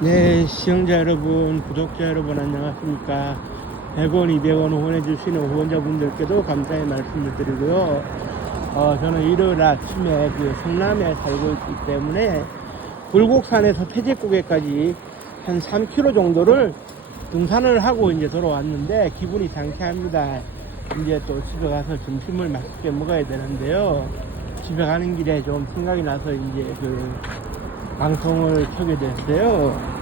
네, 시청자 여러분, 구독자 여러분 안녕하십니까. 100원, 200원 후원해주시는 후원자분들께도 감사의 말씀을 드리고요. 저는 일요일 아침에 성남에 살고 있기 때문에 굴곡산에서 태제고개까지 한 3km 정도를 등산을 하고 이제 돌아왔는데 기분이 상쾌합니다. 이제 또 집에 가서 점심을 맛있게 먹어야 되는데요. 집에 가는 길에 좀 생각이 나서 이제 방송을 켜게 됐어요.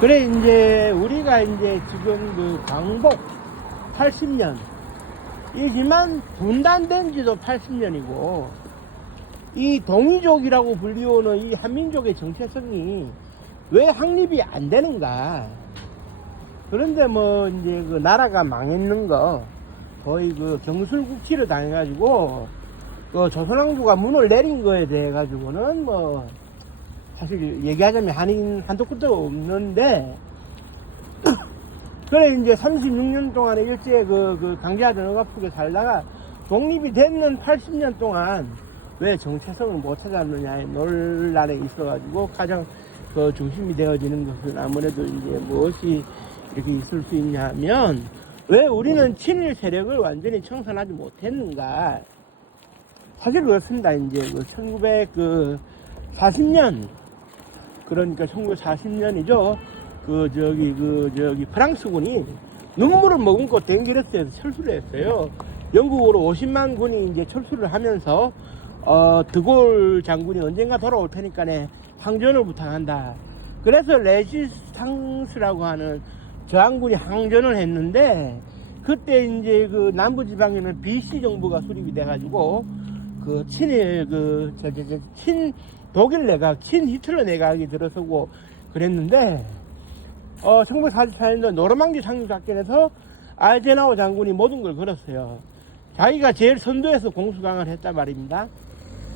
그래, 이제, 우리가 이제 지금 광복 80년, 이지만 분단된 지도 80년이고, 이 동이족이라고 불리우는 이 한민족의 정체성이 왜 확립이 안 되는가. 그런데 이제 나라가 망했는 거, 거의 경술국치를 당해가지고, 조선왕조가 문을 내린 거에 대해 가지고는 사실 얘기하자면 한도 끝도 없는데 그래 이제 36년 동안에 일제 강제하던 억압국에 살다가 독립이 됐는 80년 동안 왜 정체성을 못 찾았느냐의 논란에 있어가지고 가장 중심이 되어지는 것은 아무래도 이제 무엇이 이렇게 있을 수 있냐 하면 왜 우리는 친일 세력을 완전히 청산하지 못했는가. 사실 그렇습니다. 이제 1940년 그러니까 1940년이죠. 프랑스군이 눈물을 머금고 댕기레스에서 철수를 했어요. 영국으로 50만 군이 이제 철수를 하면서, 드골 장군이 언젠가 돌아올 테니까네, 항전을 부탁한다. 그래서 레지스탕스라고 하는 저항군이 항전을 했는데, 그때 이제 남부지방에는 BC 정부가 수립이 돼가지고, 친일, 독일 내각, 히틀러 내각이 들어서고 그랬는데, 1944년도 노르망디 상륙작전에서 아이젠하워 장군이 모든 걸 걸었어요. 자기가 제일 선두에서 공수강을 했단 말입니다.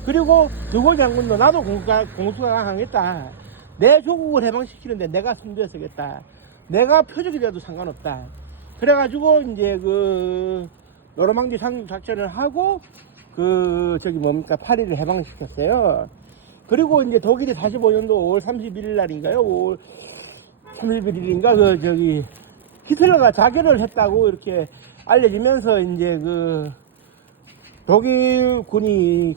그리고 드골 장군도 나도 공수강을 하겠다. 내 조국을 해방시키는데 내가 선두에 서겠다. 내가 표적이 돼도 상관없다. 그래가지고 이제 노르망디 상륙작전을 하고 파리를 해방시켰어요. 그리고 이제 독일이 45년도 5월 31일 날인가요? 5월 31일인가? 히틀러가 자결을 했다고 이렇게 알려지면서 이제 독일군이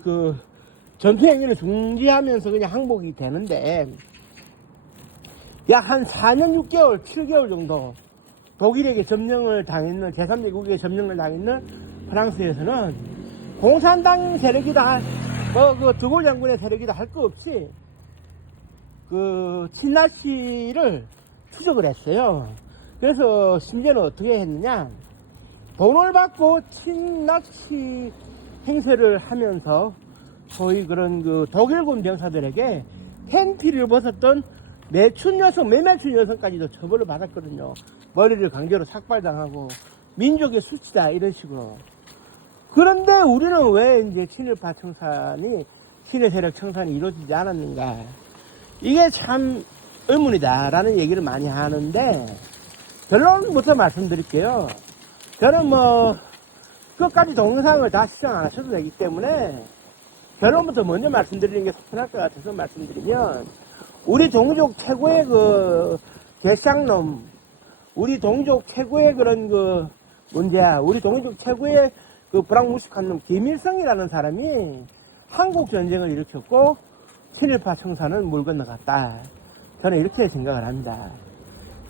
전투행위를 중지하면서 그냥 항복이 되는데, 약 한 4년 6개월, 7개월 정도 독일에게 점령을 당했는, 제3제국에게 점령을 당했는 프랑스에서는 공산당 세력이다, 드골 장군의 세력이다 할 거 없이 친나치를 추적을 했어요. 그래서 심지어는 어떻게 했느냐, 돈을 받고 친나치 행세를 하면서 소위 그런 독일군 병사들에게 팬티를 벗었던 매춘 여성까지도 처벌을 받았거든요. 머리를 강제로 삭발당하고 민족의 수치다 이런 식으로. 그런데 우리는 왜 이제 친일파 청산이, 친일 세력 청산이 이루어지지 않았는가. 이게 참 의문이다라는 얘기를 많이 하는데, 결론부터 말씀드릴게요. 저는 끝까지 동영상을 다 시청 안 하셔도 되기 때문에, 결론부터 먼저 말씀드리는 게 속편할 것 같아서 말씀드리면, 우리 동족 최고의 개쌍놈, 우리 동족 최고의 그런 문제야. 우리 동족 최고의 불황무식한 놈 김일성이라는 사람이 한국 전쟁을 일으켰고 친일파 청산은 물 건너갔다. 저는 이렇게 생각을 합니다.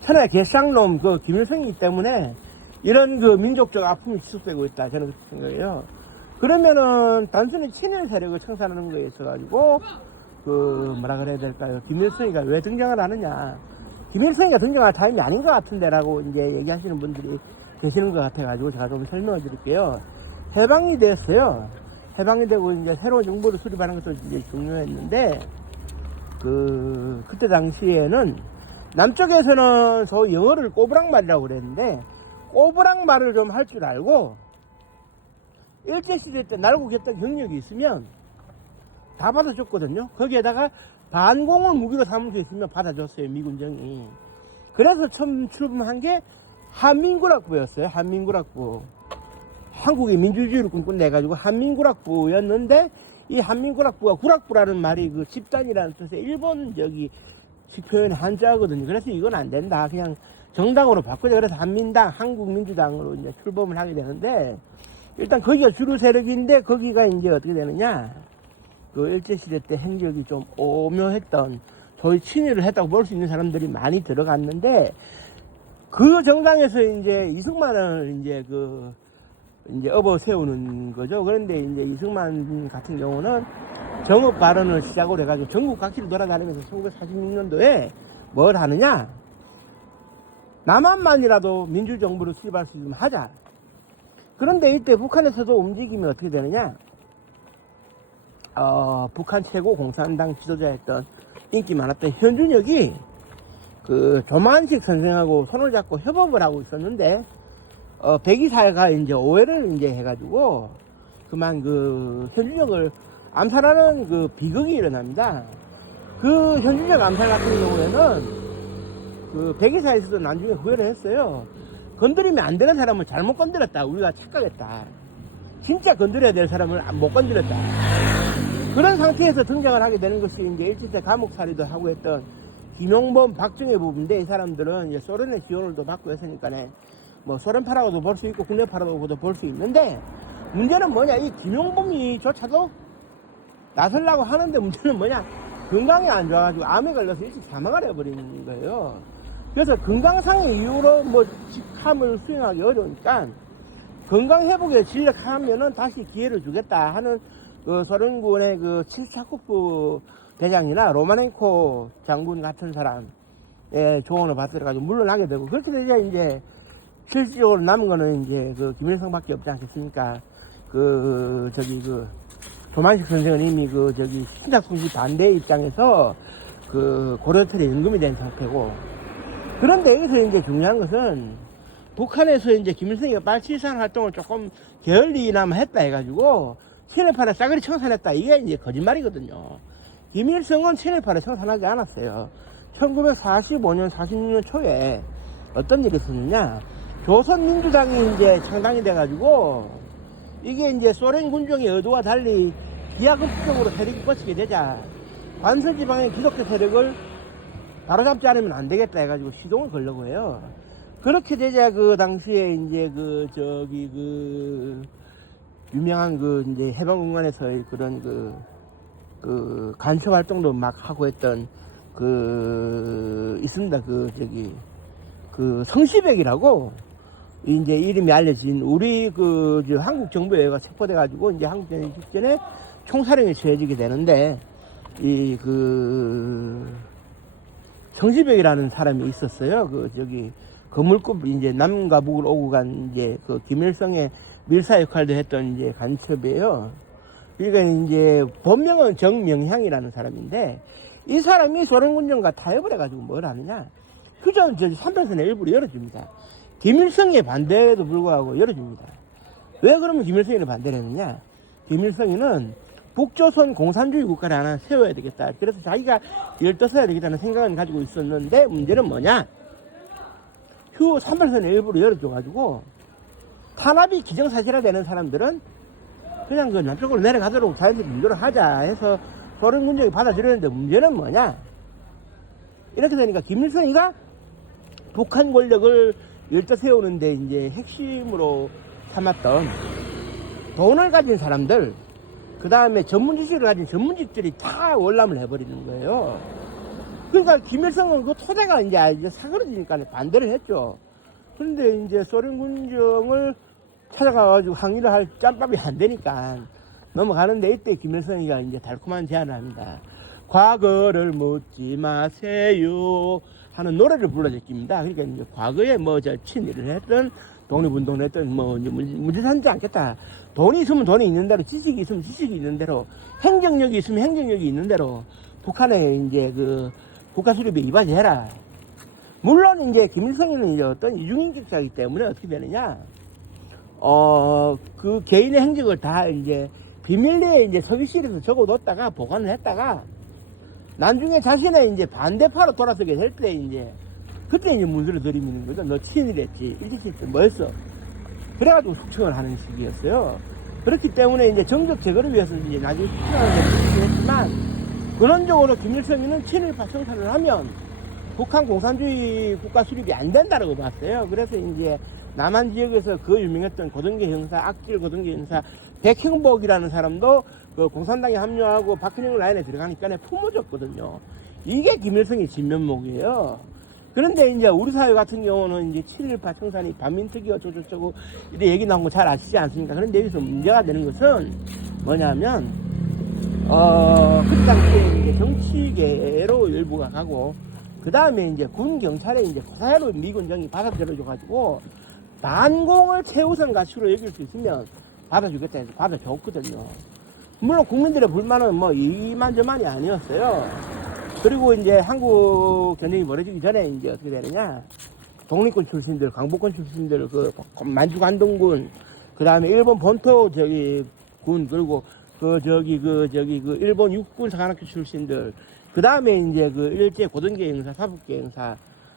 천하의 개쌍놈 김일성이기 때문에 이런 민족적 아픔이 지속되고 있다. 저는 그렇게 생각해요. 그러면은 단순히 친일 세력을 청산하는 거에 있어가지고 뭐라 그래야 될까요? 김일성이가 왜 등장을 하느냐? 김일성이가 등장할 타임이 아닌 것 같은데라고 이제 얘기하시는 분들이 계시는 것 같아가지고 제가 좀 설명을 드릴게요. 해방이 됐어요. 해방이 되고 이제 새로운 정부를 수립하는 것도 이제 중요했는데, 그때 당시에는 남쪽에서는 소위 영어를 꼬부랑말이라고 그랬는데, 꼬부랑말을 좀 할 줄 알고, 일제시대 때 날고 겼던 경력이 있으면 다 받아줬거든요. 거기에다가 반공을 무기로 삼을 수 있으면 받아줬어요, 미군정이. 그래서 처음 출범한 게 한민군락부였어요. 한민군락부. 한국의 민주주의를 꿈꿔내가지고 한민군락부였는데, 이 한민군락부가, 군락부라는 말이 집단이라는 뜻의 일본 식표현이 한자거든요. 그래서 이건 안 된다. 그냥 정당으로 바꾸자. 그래서 한민당, 한국민주당으로 이제 출범을 하게 되는데, 일단 거기가 주류 세력인데, 거기가 이제 어떻게 되느냐. 그 일제시대 때 행적이 좀 오묘했던, 소위 친일을 했다고 볼 수 있는 사람들이 많이 들어갔는데, 그 정당에서 이제 이승만을 이제 업어 세우는 거죠. 그런데 이제 이승만 같은 경우는 정업 발언을 시작으로 해가지고 전국 각지를 돌아다니면서 1946년도에 뭘 하느냐. 남한만이라도 민주정부를 수립할 수 있으면 하자. 그런데 이때 북한에서도 움직임이 어떻게 되느냐. 북한 최고 공산당 지도자였던 인기 많았던 현준혁이 그 조만식 선생하고 손을 잡고 협업을 하고 있었는데, 백이사가 이제 오해를 이제 해가지고, 그만 그 현준혁을 암살하는 그 비극이 일어납니다. 그 현준혁 암살 같은 경우에는 그 백이사에서도 나중에 후회를 했어요. 건드리면 안 되는 사람을 잘못 건드렸다. 우리가 착각했다. 진짜 건드려야 될 사람을 못 건드렸다. 그런 상태에서 등장을 하게 되는 것이 이제 일제때 감옥살이도 하고 했던 김용범, 박정희 부부인데, 이 사람들은 이제 소련의 지원을 또 받고 했으니까네, 뭐 소련파라고도 볼 수 있고 국내파라고도 볼 수 있는데, 문제는 뭐냐. 이 김용범이조차도 나서려고 하는데 문제는 뭐냐. 건강이 안 좋아가지고 암에 걸려서 일찍 사망을 해버리는 거예요. 그래서 건강상의 이유로 뭐 직함을 수행하기 어려우니까 건강 회복에 진력하면은 다시 기회를 주겠다 하는 그 소련군의 그 칠차코프 대장이나 로마넨코 장군 같은 사람의 조언을 받들어가지고 물러나게 되고, 그렇게 되자 이제 실질적으로 남은 거는 이제 그 김일성밖에 없지 않겠습니까? 그 조만식 선생은 이미 신작통치 반대 입장에서 그 고려틀에 연금이 된 상태고, 그런데 여기서 이제 중요한 것은 북한에서 이제 김일성이가 빨치산 활동을 조금 게을리나마 했다 해가지고 친일파를 싸그리 청산했다. 이게 이제 거짓말이거든요. 김일성은 친일파를 청산하지 않았어요. 1945년, 46년 초에 어떤 일이 있었느냐. 조선민주당이 이제 창당이 돼가지고, 이게 이제 소련 군정의 의도와 달리 기하급수적으로 세력이 뻗치게 되자, 관서지방의 기독교 세력을 바로잡지 않으면 안 되겠다 해가지고 시동을 걸려고 해요. 그렇게 되자 그 당시에 이제 유명한 이제 해방공간에서의 그런 간첩 활동도 막 하고 했던 있습니다. 성시백이라고 이제 이름이 알려진 우리 한국 정부에가 체포돼가지고 이제 한국 전쟁 직전에 총사령에 처해지게 되는데, 성시백이라는 사람이 있었어요. 거물급 이제 남과 북을 오고 간 이제 김일성의 밀사 역할도 했던 이제 간첩이에요. 그러니까 이제 본명은 정명향이라는 사람인데, 이 사람이 소련군정과 타협을 해가지고 뭘 하느냐. 그저 삼평선의 일부를 열어줍니다. 김일성의 반대에도 불구하고 열어줍니다. 왜 그러면 김일성이는 반대를 했느냐. 김일성이는 북조선 공산주의 국가를 하나 세워야 되겠다. 그래서 자기가 열떠서야 되겠다는 생각을 가지고 있었는데, 문제는 뭐냐. 휴 삼평선의 일부를 열어줘가지고 탄압이 기정사실화되는 사람들은 그냥 남쪽으로 내려가도록 자연스럽게 유도를 하자 해서 소련 군정이 받아들였는데, 문제는 뭐냐. 이렇게 되니까 김일성이가 북한 권력을 열자 세우는데 이제 핵심으로 삼았던 돈을 가진 사람들, 그 다음에 전문 지식을 가진 전문직들이 다 월남을 해버리는 거예요. 그러니까 김일성은 그 토대가 이제 사그러지니까 반대를 했죠. 그런데 이제 소련 군정을 찾아가가지고 항의를 할 짬밥이 안 되니까 넘어가는데, 이때 김일성이가 이제 달콤한 제안을 합니다. 과거를 묻지 마세요 하는 노래를 불러제낍니다. 그러니까 이제 과거에 친일을 했던, 독립운동을 했던 문제 삼지 않겠다. 돈이 있으면 돈이 있는 대로, 지식이 있으면 지식이 있는 대로, 행정력이 있으면 행정력이 있는 대로 북한에 이제 국가 수립에 이바지해라. 물론 이제 김일성이는 이제 어떤 이중인격자이기 때문에 어떻게 되느냐. 그 개인의 행적을 다 이제 비밀리에 이제 서기실에서 적어뒀다가 보관을 했다가 나중에 자신의 이제 반대파로 돌아서게 될 때 그때 이제 문서를 들이미는 거죠. 너 친일했지. 일제시대 뭐였어? 그래가지고 숙청을 하는 시기였어요. 그렇기 때문에 이제 정적 제거를 위해서 이제 나중에 숙청하는 걸 했지만, 근원적으로 김일성이는 친일파 청산을 하면 북한 공산주의 국가 수립이 안 된다고 봤어요. 그래서 이제 남한 지역에서 그 유명했던 고등계 형사, 악질 고등계 형사 백형복이라는 사람도 그 공산당에 합류하고 박근혜 라인에 들어가니까 품어줬거든요. 이게 김일성의 진면목이에요. 그런데 이제 우리 사회 같은 경우는 이제 친일파 청산이 반민특위 어쩌고저쩌고 이래 얘기 나온 거 잘 아시지 않습니까? 그런데 여기서 문제가 되는 것은 뭐냐면 그때 당시에 이제 정치계로 일부가 가고 그 다음에 이제 군 경찰에 이제 고사회로 미군정이 받아들여줘가지고 반공을 최우선 가치로 여길 수 있으면 받아주겠다 해서 받아줬거든요. 물론 국민들의 불만은 뭐 이만저만이 아니었어요. 그리고 이제 한국 전쟁이 벌어지기 전에 이제 어떻게 되느냐. 독립군 출신들, 강복군 출신들, 그 만주관동군, 그 다음에 일본 본토 군, 그리고 그 일본 육군 사관학교 출신들, 그 다음에 이제 그 일제 고등계 형사, 사법계 형사,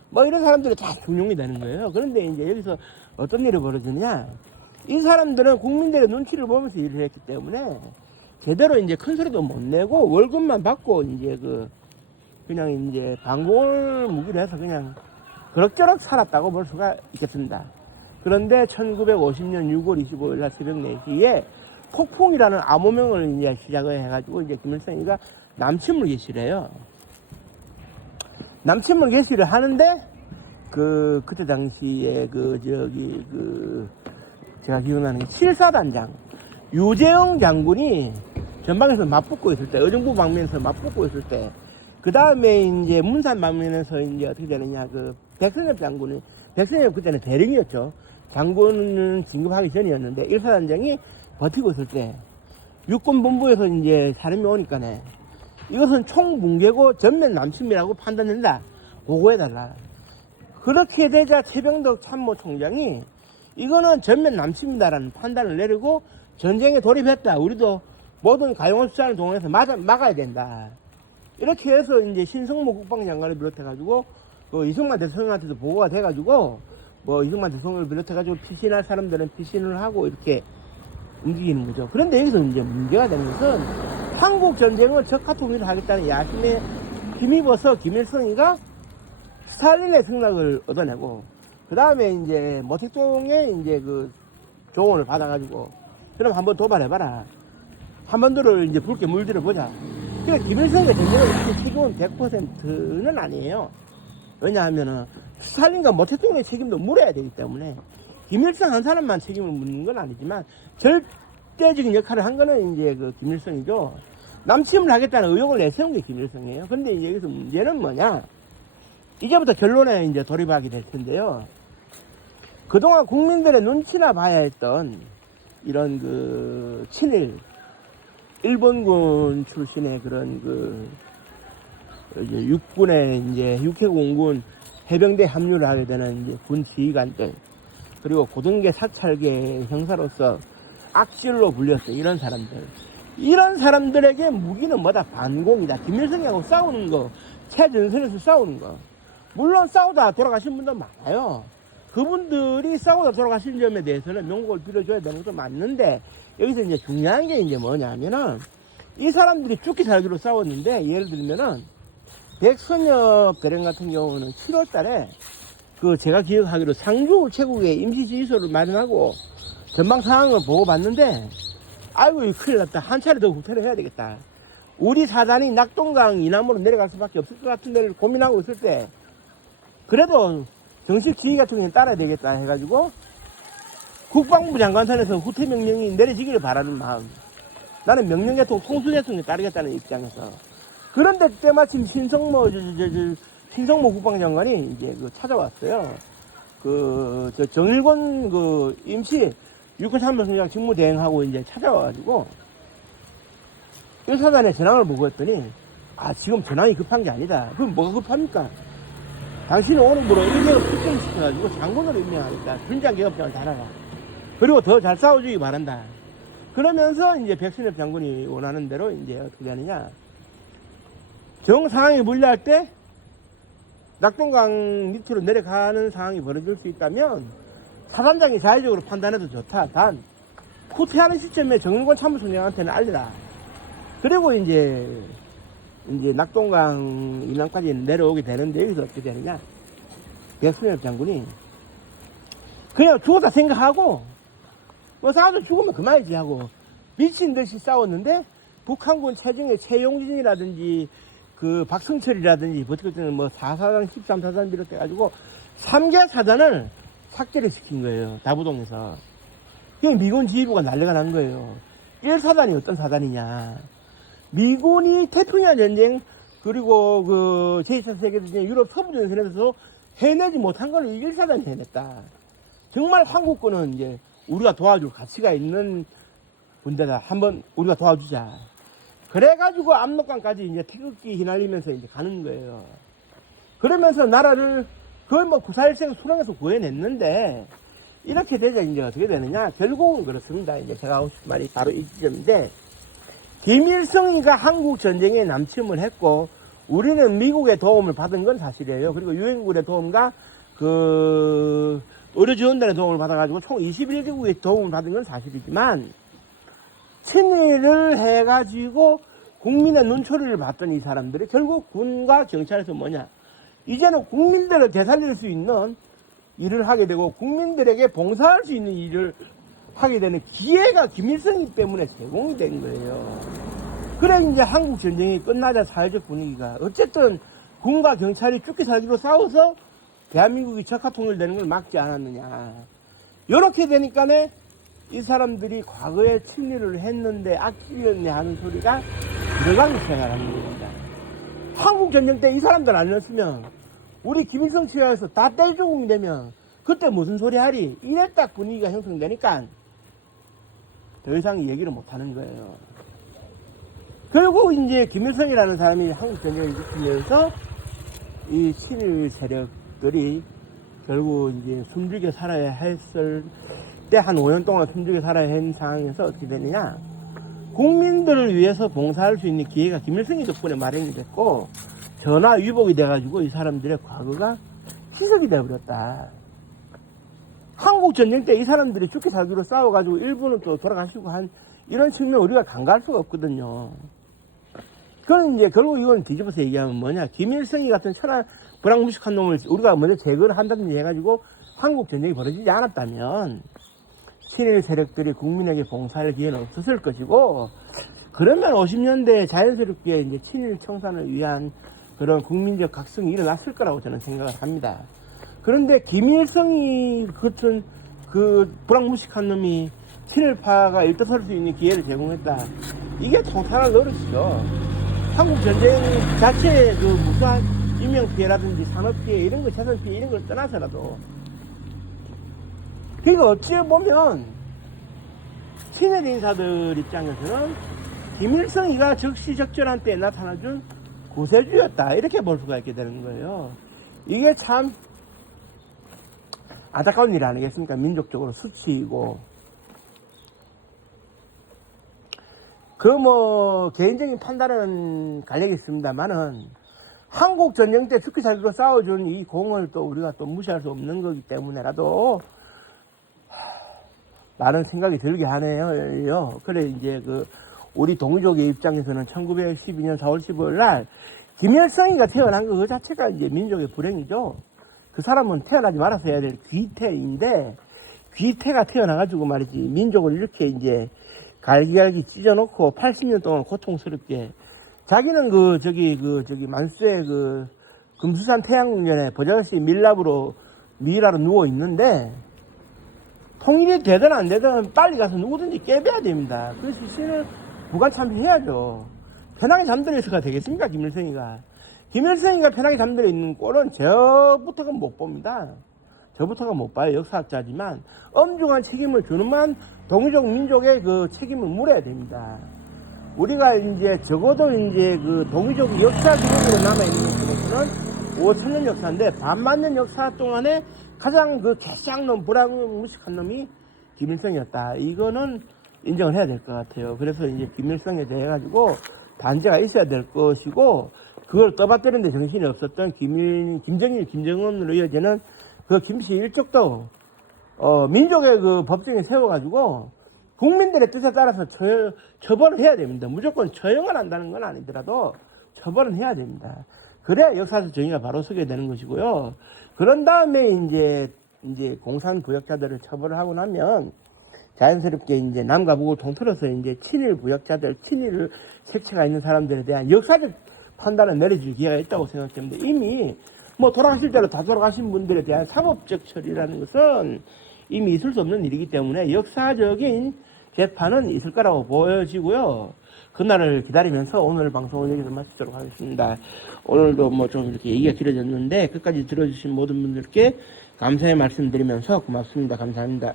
뭐 이런 사람들이 다 중용이 되는 거예요. 그런데 이제 여기서 어떤 일이 벌어지느냐. 이 사람들은 국민들의 눈치를 보면서 일을 했기 때문에 제대로 이제 큰 소리도 못 내고 월급만 받고 이제 그냥 이제 반공을 무기로 해서 그냥 그럭저럭 살았다고 볼 수가 있겠습니다. 그런데 1950년 6월 25일 날 새벽 4시에 폭풍이라는 암호명을 이제 시작을 해가지고 이제 김일성이가 남침을 개시를 해요. 남침을 개시를 하는데 그때 당시에 제가 기억나는 게 7사단장 유재영 장군이 전방에서 맞붙고 있을 때, 의정부 방면에서 맞붙고 있을 때, 그 다음에 이제 문산 방면에서 이제 어떻게 되느냐, 백선엽 장군이, 백선엽 그때는 대령이었죠. 장군은 진급하기 전이었는데, 1사단장이 버티고 있을 때, 육군본부에서 이제 사람이 오니까네, 이것은 총붕괴고 전면 남침이라고 판단된다. 보고해달라. 그렇게 되자 최병덕 참모총장이, 이거는 전면 남침이다라는 판단을 내리고, 전쟁에 돌입했다. 우리도 모든 가용한 수단을 동원해서 막아야 된다. 이렇게 해서 이제 신성모 국방장관을 비롯해가지고, 이승만 대통령한테도 보고가 돼가지고, 이승만 대통령을 비롯해가지고 피신할 사람들은 피신을 하고 이렇게 움직이는 거죠. 그런데 여기서 이제 문제가 되는 것은 한국 전쟁은 적화 통일을 하겠다는 야심에 힘입어서 김일성이가 스탈린의 승낙을 얻어내고, 그 다음에 이제 모택동에 이제 조언을 받아가지고, 그럼 한번 도발해봐라. 한반도를 이제 붉게 물들여보자. 그러니까 김일성의 전쟁을 책임은 100%는 아니에요. 왜냐하면은 스탈린과 모택동의 책임도 물어야 되기 때문에 김일성 한 사람만 책임을 묻는 건 아니지만 절대적인 역할을 한 거는 이제 김일성이죠. 남침을 하겠다는 의혹을 내세운 게 김일성이에요. 근데 이제 여기서 문제는 뭐냐? 이제부터 결론에 이제 돌입하게 될 텐데요. 그동안 국민들의 눈치나 봐야 했던 이런 친일 일본군 출신의 그런 이제 육군의 이제 육해공군 해병대 합류를 하게 되는 이제 군 지휘관들, 그리고 고등계 사찰계 형사로서 악질로 불렸어요. 이런 사람들에게 무기는 뭐다? 반공이다. 김일성하고 싸우는 거, 최전선에서 싸우는 거. 물론 싸우다 돌아가신 분도 많아요. 그분들이 싸우다 돌아가신 점에 대해서는 명곡을 빌어줘야 되는 것도 맞는데, 여기서 이제 중요한 게 이제 뭐냐면은, 이 사람들이 죽기 살기로 싸웠는데, 예를 들면은, 백선엽 대령 같은 경우는 7월 달에, 제가 기억하기로 상주 우체국에 임시지휘소를 마련하고, 전방 상황을 보고 봤는데, 아이고, 큰일 났다. 한 차례 더 후퇴를 해야 되겠다. 우리 사단이 낙동강 이남으로 내려갈 수밖에 없을 것 같은 데를 고민하고 있을 때, 그래도 정식 지휘 같은 경우는 따라야 되겠다 해가지고, 국방부 장관선에서 후퇴 명령이 내려지기를 바라는 마음. 나는 명령계통 통수계통에 따르겠다는 입장에서. 그런데 때마침 신성모 국방장관이 이제 찾아왔어요. 정일권 임시 육군참모총장 직무대행하고 이제 찾아와가지고 1사단에 전황을 보고 했더니, 지금 전황이 급한 게 아니다. 그럼 뭐가 급합니까? 당신은 오늘부로 1개월 특정시켜가지고 장군으로 임명하겠다. 군장 계급장을 달아라. 그리고 더 잘 싸워주기 바란다. 그러면서 이제 백선엽 장군이 원하는 대로 이제 어떻게 하느냐. 정상황이 물려할 때 낙동강 밑으로 내려가는 상황이 벌어질 수 있다면 사단장이 자의적으로 판단해도 좋다. 단, 후퇴하는 시점에 정일권 참모총장한테는 알려라. 그리고 이제 이제 낙동강 이남까지 내려오게 되는데, 여기서 어떻게 되느냐. 백순엽 장군이 그냥 죽었다 생각하고, 뭐 싸워도 죽으면 그만이지 하고, 미친 듯이 싸웠는데, 북한군 체중에 최용진이라든지, 그 박승철이라든지, 버티고 때는 뭐 4사단, 13사단 비롯해가지고, 3개 사단을 삭제를 시킨 거예요. 다부동에서. 그게 미군 지휘부가 난리가 난 거예요. 1사단이 어떤 사단이냐. 미군이 태평양 전쟁, 그리고 그 제2차 세계대전 유럽 서부전선에서 해내지 못한 걸 1사단이 해냈다. 정말 한국군은 이제 우리가 도와줄 가치가 있는 군대다. 한번 우리가 도와주자. 그래가지고 압록강까지 이제 태극기 휘날리면서 이제 가는 거예요. 그러면서 나라를 거의 뭐 구사일생 수령에서 구해냈는데, 이렇게 되자 이제 어떻게 되느냐. 결국은 그렇습니다. 이제 제가 하고 싶은 말이 바로 이 지점인데, 김일성이가 한국 전쟁에 남침을 했고, 우리는 미국의 도움을 받은 건 사실이에요. 그리고 유엔군의 도움과 그 의료지원단의 도움을 받아가지고 총 21개국의 도움을 받은 건 사실이지만, 친일을 해가지고 국민의 눈초리를 봤던 이 사람들이 결국 군과 경찰에서 뭐냐, 이제는 국민들을 되살릴 수 있는 일을 하게 되고 국민들에게 봉사할 수 있는 일을 하게 되는 기회가 김일성이기 때문에 제공이 된 거예요. 그래 이제 한국 전쟁이 끝나자 사회적 분위기가 어쨌든 군과 경찰이 죽기 살기로 싸워서 대한민국이 적화 통일되는 걸 막지 않았느냐. 이렇게 되니까네 이 사람들이 과거에 친일을 했는데 악질이었네 하는 소리가 들어가기 시작하는 겁니다. 한국 전쟁 때 이 사람들 안 넣었으면 우리 김일성 치하에서 다 떼죽음이 되면 그때 무슨 소리 하리? 이래 딱 분위기가 형성되니까 더 이상 얘기를 못 하는 거예요. 결국 이제 김일성이라는 사람이 한국 전쟁을 일으키면서 이 친일 세력들이 결국 이제 숨죽여 살아야 했을 때 한 5년 동안 숨죽여 살아야 한 상황에서 어떻게 되느냐. 국민들을 위해서 봉사할 수 있는 기회가 김일성이 덕분에 마련이 됐고, 전화 위복이 돼가지고 이 사람들의 과거가 희석이 되어버렸다. 한국 전쟁 때 이 사람들이 죽기 살기로 싸워가지고 일부는 또 돌아가시고 한 이런 측면 우리가 간과할 수가 없거든요. 그건 이제 결국 이건 뒤집어서 얘기하면 뭐냐. 김일성이 같은 천하 불황무식한 놈을 우리가 먼저 제거를 한다든지 해가지고 한국 전쟁이 벌어지지 않았다면 친일 세력들이 국민에게 봉사할 기회는 없었을 것이고, 그러면 50년대에 자연스럽게 이제 친일 청산을 위한 그런 국민적 각성이 일어났을 거라고 저는 생각을 합니다. 그런데 김일성이 같은 그 불황무식한 놈이 친일파가 일떠설 수 있는 기회를 제공했다. 이게 통탄할 노릇이죠. 한국 전쟁 자체의 그 무수한 인명피해라든지 산업피해 이런 거, 재산피해 이런 걸 떠나서라도, 그러니까 어찌 보면 친일 인사들 입장에서는 김일성이가 적시적절한 때에 나타나준 구세주였다, 이렇게 볼 수가 있게 되는 거예요. 이게 참 안타까운 일 아니겠습니까? 민족적으로 수치이고. 그 뭐 개인적인 판단은 갈려있 있습니다만은 한국 전쟁 때 죽기 살기로 싸워준 이 공을 또 우리가 또 무시할 수 없는 거기 때문에라도 많은 생각이 들게 하네요. 그래 이제 그 우리 동이족의 입장에서는 1912년 4월 15일 날 김일성이가 태어난 거 그 자체가 이제 민족의 불행이죠. 그 사람은 태어나지 말아서 해야 될 귀태인데, 귀태가 태어나가지고 말이지 민족을 이렇게 이제 갈기갈기 찢어놓고 80년 동안 고통스럽게, 자기는 저기 만수의 금수산 태양궁전에 버젓이 밀랍으로 미라로 누워 있는데, 통일이 되든 안 되든 빨리 가서 누구든지 깨배야 됩니다. 그래서 신을 부가참배해야죠. 편하게 잠들어 있어가 되겠습니까, 김일성이가? 김일성이가 편하게 잠들어 있는 꼴은 저부터가 못 봅니다. 저부터가 못 봐요. 역사학자지만 엄중한 책임을 주는만 동이족 민족의 그 책임을 물어야 됩니다. 우리가 이제 적어도 이제 그 동이족 역사 기록으로 남아있는 것으로는 5천년 역사인데, 반만년 역사 동안에 가장 그 개쌍놈, 불황무식한 놈이 김일성이었다. 이거는 인정을 해야 될 것 같아요. 그래서 이제 김일성에 대해 가지고 단죄가 있어야 될 것이고, 그걸 떠받드는데 정신이 없었던 김정일, 김정은으로 이어지는 그 김씨 일족도, 민족의 그 법정에 세워가지고 국민들의 뜻에 따라서 처벌을 해야 됩니다. 무조건 처형을 한다는 건 아니더라도 처벌은 해야 됩니다. 그래야 역사적 정의가 바로 서게 되는 것이고요. 그런 다음에 이제 공산부역자들을 처벌을 하고 나면 자연스럽게 이제 남과 북을 통틀어서 이제 친일 부역자들, 친일 색채가 있는 사람들에 대한 역사적 판단을 내려줄 기회가 있다고 생각됩니다. 이미 뭐 돌아가실 대로 다 돌아가신 분들에 대한 사법적 처리라는 것은 이미 있을 수 없는 일이기 때문에 역사적인 재판은 있을 거라고 보여지고요. 그날을 기다리면서 오늘 방송을 여기서 마치도록 하겠습니다. 오늘도 뭐 좀 이렇게 얘기가 길어졌는데 끝까지 들어주신 모든 분들께 감사의 말씀드리면서 고맙습니다. 감사합니다.